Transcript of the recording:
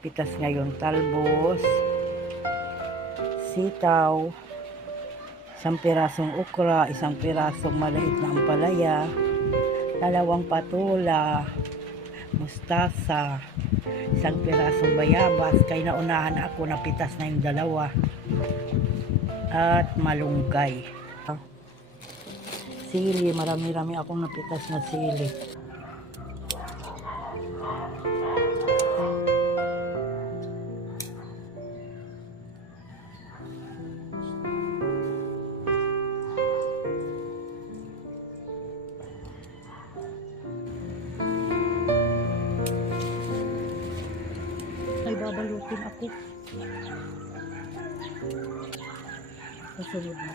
Pitas ngayon talbos, sitaw, isang pirasong ukra, isang pirasong maliit na ampalaya, dalawang patula, mustasa, isang pirasong bayabas, kay naunahan ako na pitas na yung dalawa, at malunggay. Sili, marami-rami akong napitas na sili. Ay, babalutin ako. Kasunod na.